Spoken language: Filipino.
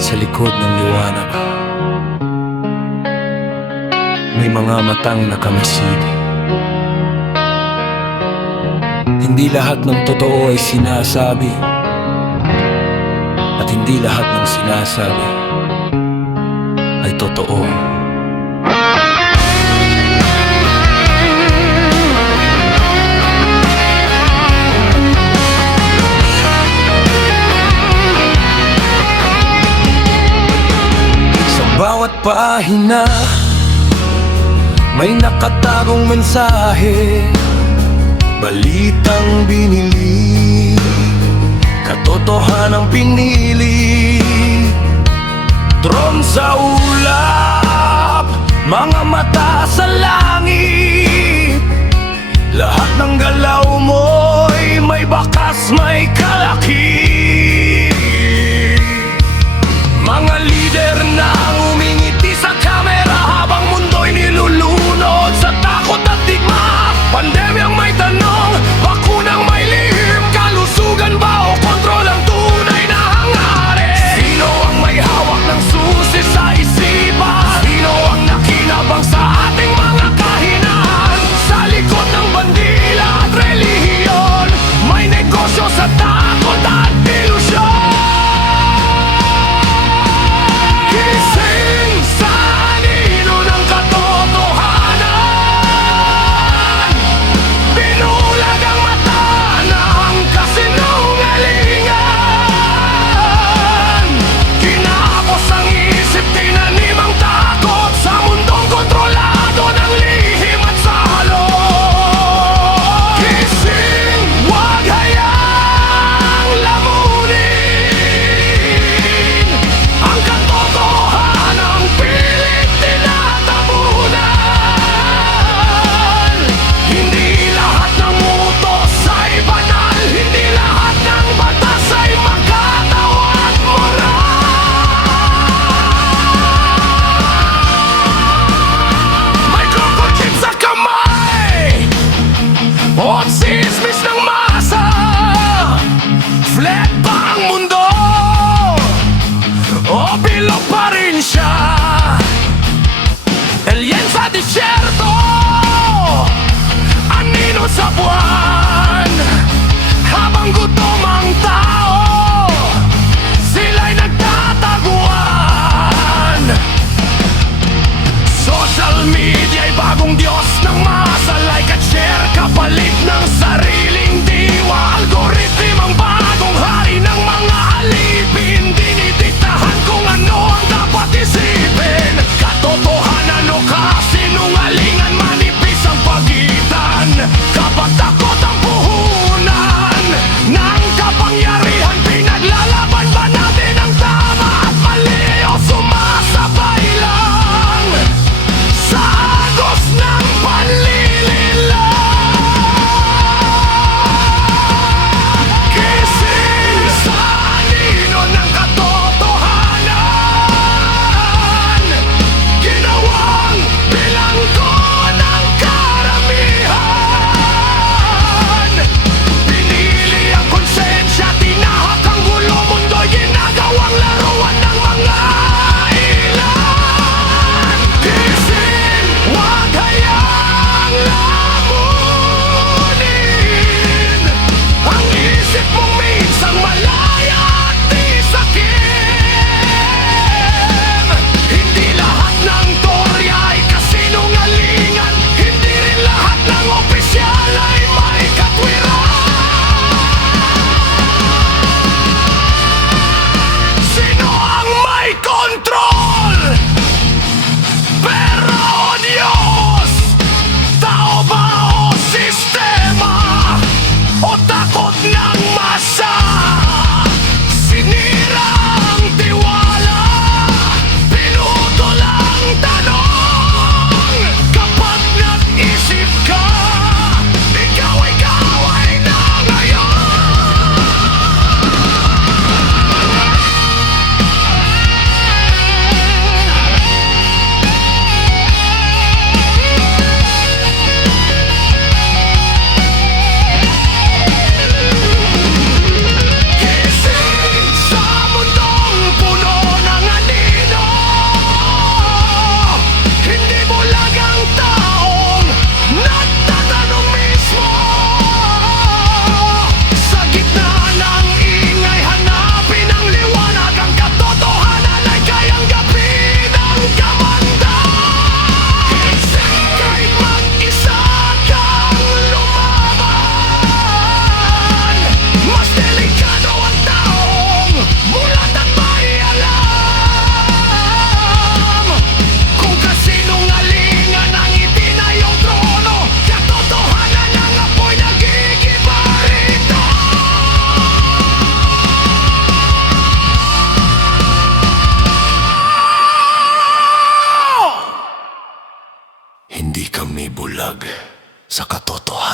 Sa likod ng liwanag, may mga matang nakamasid. Hindi lahat ng totoo ay sinasabi, at hindi lahat ng sinasabi ay totoo. Sa bawat pahina may nakatagong mensahe, balitang binili, katotohanang pinili. Drone sa ulap, mga mata sa langit, lahat ng galaw mo'y may bakas, may kalakip. Mga lider na umingiti sa kamera habang mundo'y nilulunod sa takot at digma. Pandemyang may tanong, bakunang may lihim, kalusugan ba o kontrol ang tunay na hangarin? Sino ang may hawak ng susi sa isipan? Sino ang nakinabang sa ating mga kahinaan? Sa likod ng bandila at relihiyon, may negosyo sa takot at bulag sa katotohanan.